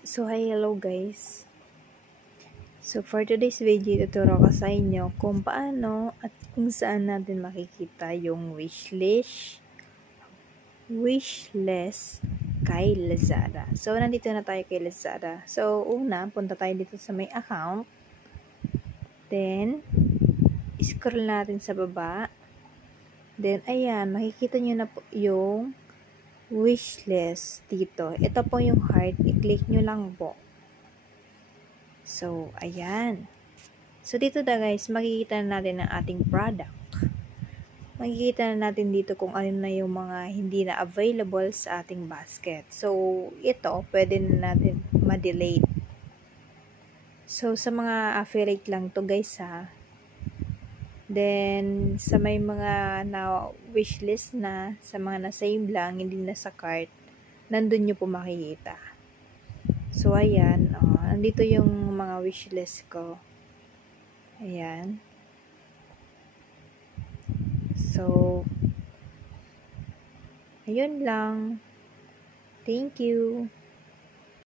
So, hi, hello guys. So, for today's video, tuturo ko sa inyo kung paano at kung saan natin makikita yung wishlist kay Lazada. So, nandito na tayo kay Lazada. So, una, punta tayo dito sa may account. Then, scroll natin sa baba. Then, ayan, makikita nyo na po yung wishlist dito. Ito po yung heart. I-click nyo lang po. So, ayan. So, dito na guys, makikita na natin ang ating product. Makikita na natin dito kung ano na yung mga hindi na available sa ating basket. So, ito, pwede na natin ma-delete. So, sa mga affiliate lang to guys ha. Then, sa may mga na wishlist na, sa mga na-save lang, hindi na sa cart, nandun nyo po makikita. So, ayan. Nandito yung mga wishlist ko. Ayan. So, ayun lang. Thank you.